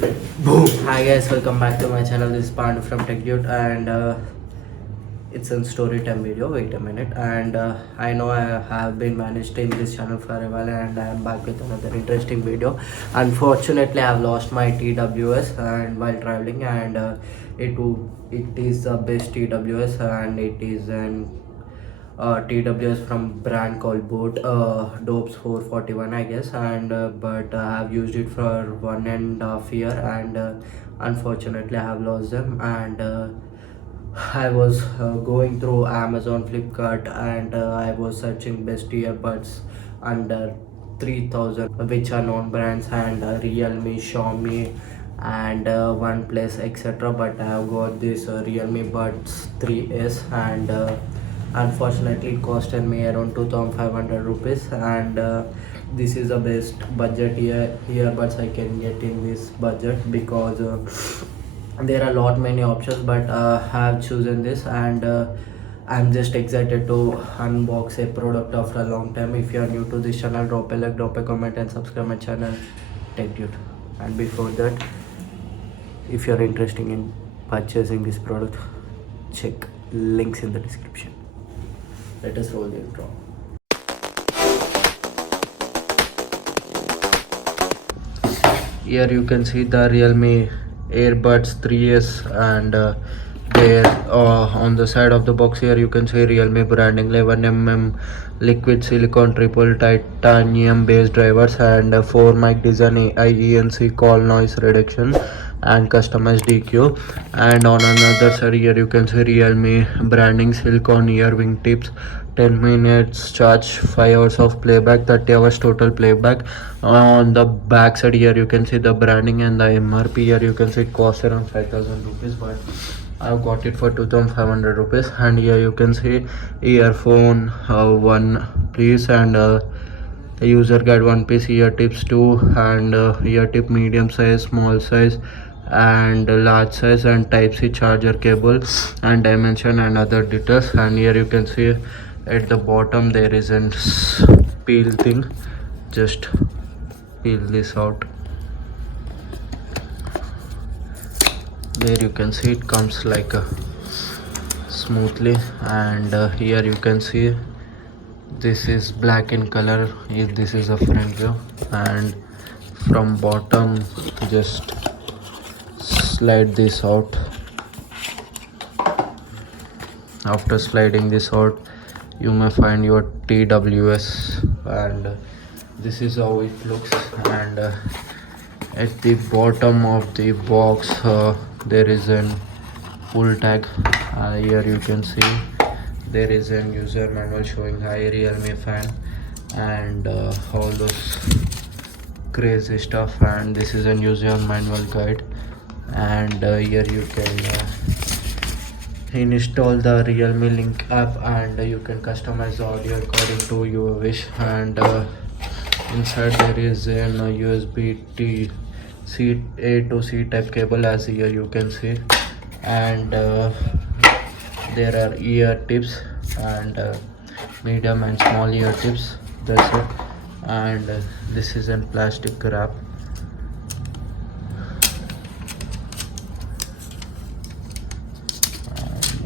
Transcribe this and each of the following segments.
Boom! Hi guys, welcome back to my channel. This is Pandu from TechDude, and it's a story time video. Wait a minute, and I know I have been managing this channel for a while, and I am back with another interesting video. Unfortunately, I have lost my TWS and while traveling, and it is the best TWS, and it is an TWS from brand called Earbudsfor41, I guess, and but I have used it for 1.5 year, and unfortunately I have lost them, and I was going through Amazon, Flipkart, and I was searching best earbuds under 3000, which are known brands, and Realme, Xiaomi, and OnePlus, etc. But I have got this Realme Buds 3S, and unfortunately it costed me around 2500 rupees, and this is the best budget earbuds I can get in this budget, because there are lot many options, but I have chosen this, and I'm just excited to unbox a product after a long time. If you are new to this channel, drop a like, drop a comment, and subscribe my channel Tech Dude. And before that, if you are interested in purchasing this product, check links in the description. Let us roll the intro. Here you can see the Realme Earbuds 3S, and there on the side of the box here you can see Realme branding, 11mm liquid silicone triple titanium based drivers, and 4 mic design, IENC call noise reduction, and customized DQ. And on another side here you can see Realme branding, silicone ear wingtips, 10 minutes charge, 5 hours of playback, 30 hours total playback. On the back side here you can see the branding and the MRP. Here you can see it costs around 5000 rupees, but I've got it for 2500 rupees. And here you can see earphone one piece, and user guide one piece, ear tips 2, and ear tip medium size, small size, and large size, and type C charger cable, and dimension and other details. And here you can see at the bottom there is a peel thing. Just peel this out. There you can see it comes like smoothly, and here you can see this is black in color. This is a front view, and from bottom just slide this out. After sliding this out, you may find your TWS, and this is how it looks. And at the bottom of the box there is an pull tag. Here you can see there is a user manual showing hi Realme fan, and all those crazy stuff, and this is a user manual guide. And here you can install the Realme Link app, and you can customize the audio according to your wish. And inside there is an USB C A to C type cable, as here you can see, and there are ear tips, and medium and small ear tips. That's it. And this is a plastic wrap.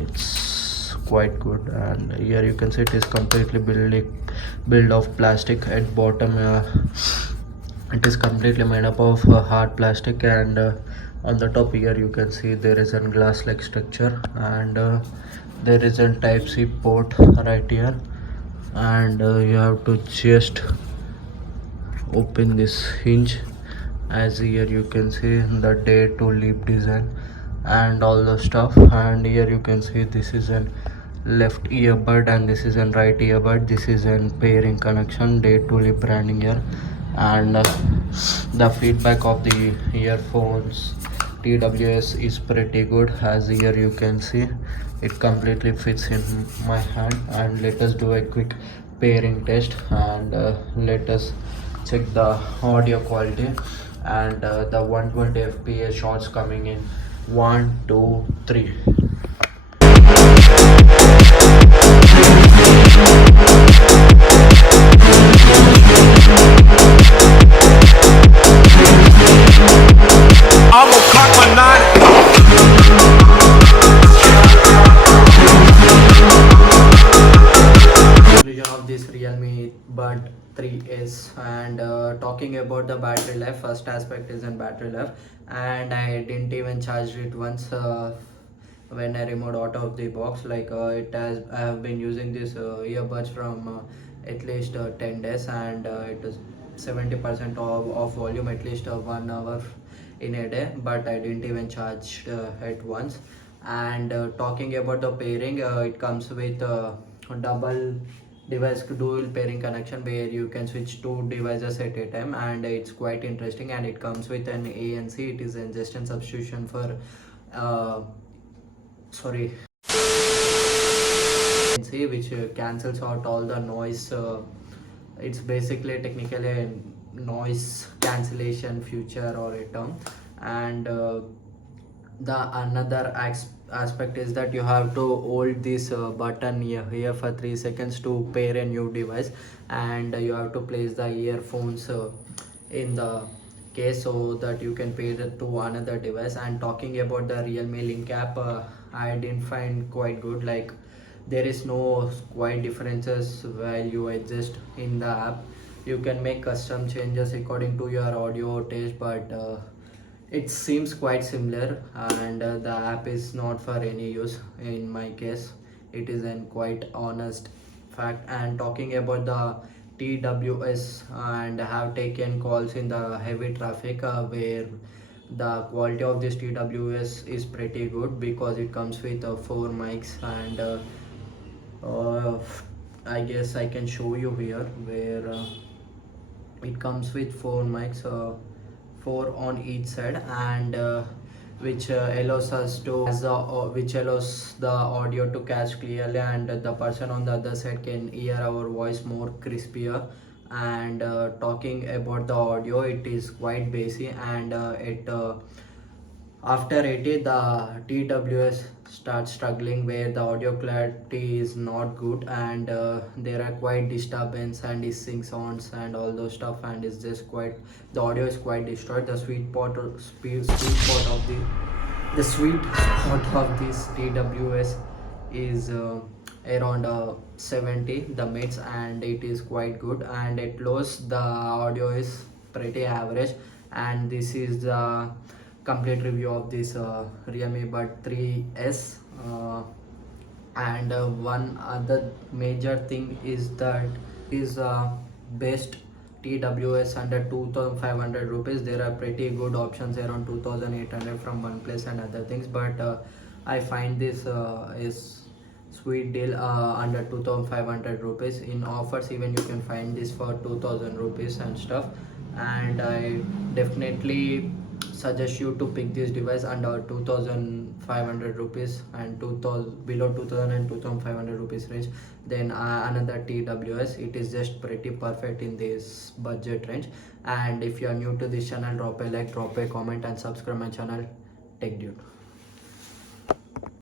It's quite good, and here you can see it is completely built of plastic. At bottom it is completely made up of hard plastic, and on the top here you can see there is a glass like structure, and there is a type C port right here, and you have to just open this hinge, as here you can see the day to live design and all the stuff. And here you can see this is an left earbud, and this is an right earbud. This is an pairing connection, day to live branding here. And the feedback of the earphones TWS is pretty good, as here you can see it completely fits in my hand. And let us do a quick pairing test, and let us check the audio quality, and the 120 fps shots coming in 1 2 3. Conclusion of this Realme Bud 3S, and talking about the battery life. First aspect is in battery life, and I didn't even charge it once when I removed out of the box. Like I have been using this earbuds from at least 10 days, and it is 70% of volume, at least 1 hour in a day, but I didn't even charge it once. And talking about the pairing, it comes with double device dual pairing connection, where you can switch two devices at a time, and it's quite interesting. And it comes with an ANC. It is an ingestion substitution for sorry ANC, which cancels out all the noise. It's basically technically a noise cancellation feature or a term. And the another aspect is that you have to hold this button here for 3 seconds to pair a new device, and you have to place the earphones in the case so that you can pair it to another device. And talking about the Realme link app, I didn't find quite good. Like, there is no quite differences while you adjust in the app. You can make custom changes according to your audio taste, but it seems quite similar. And the app is not for any use in my case. It is an quite honest fact. And talking about the TWS, and have taken calls in the heavy traffic where the quality of this TWS is pretty good, because it comes with 4 mics. And uh, I guess I can show you here, where it comes with 4 mics, 4 on each side, and which allows us to which allows the audio to catch clearly, and the person on the other side can hear our voice more crispier. And talking about the audio, it is quite bassy, and it after 80 the TWS starts struggling, where the audio clarity is not good, and there are quite disturbance and hissing sounds and all those stuff, and it's just quite, the audio is quite destroyed. The sweet spot of this TWS is around 70 the mids, and it is quite good. And at lows the audio is pretty average. And this is the complete review of this Realme Bud 3S. And one other major thing is that is best TWS under 2500 rupees. There are pretty good options around 2800 from OnePlus and other things, but I find this is sweet deal under 2500 rupees. In offers even you can find this for 2000 rupees and stuff. And I definitely suggest you to pick this device under 2500 rupees, and 2000 below 2000 and 2500 rupees range. Then another TWS, it is just pretty perfect in this budget range. And if you are new to this channel, drop a like, drop a comment, and subscribe my channel. Tech Dude.